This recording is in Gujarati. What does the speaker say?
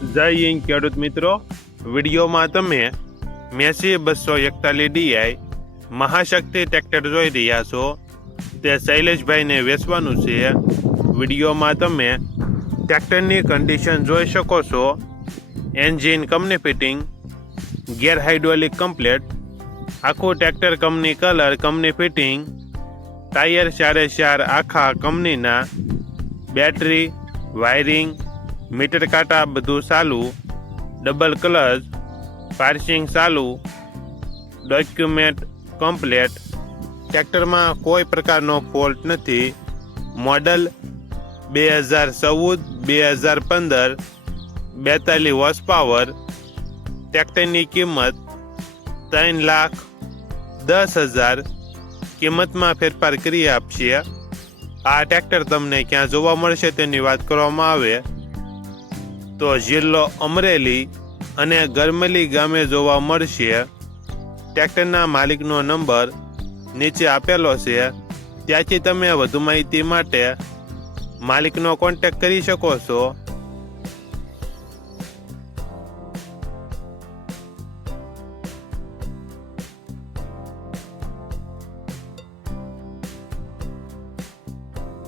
જય હિન્દ ખેડૂત મિત્રો, વિડીયોમાં તમે મેસી 241 DI મહાશક્તિ ટ્રેક્ટર જોઈ રહ્યા છો. તે શૈલેષભાઈને વેચવાનું છે. વિડીયોમાં તમે ટ્રેક્ટરની કન્ડિશન જોઈ શકો છો. Engine company fitting, gear hydraulic complete, આખું tractor company colour, company fitting, tyre 4 આખા કંપનીના, બેટરી, વાયરિંગ, મીટર કાંટા બધું ચાલુ, ડબલ ક્લચ, પાર્સિંગ ચાલુ, ડોક્યુમેન્ટ કમ્પ્લેટ. ટ્રેક્ટરમાં કોઈ પ્રકારનો ફોલ્ટ નથી. Model 2014-2015, 42 horse power. ટ્રેક્ટરની કિંમત 3,10,000. કિંમતમાં ફેરફાર કરી આપશે. આ ટ્રેક્ટર તમને ક્યાં જોવા મળશે તેની વાત કરવામાં આવે તો જિલ્લો અમરેલી અને ગરમલી ગામે જોવા મળશે. ટ્રેક્ટરના માલિકનો નંબર નીચે આપેલો છે, ત્યાંથી તમે વધુ માહિતી માટે માલિકનો કોન્ટેક્ટ કરી શકો છો.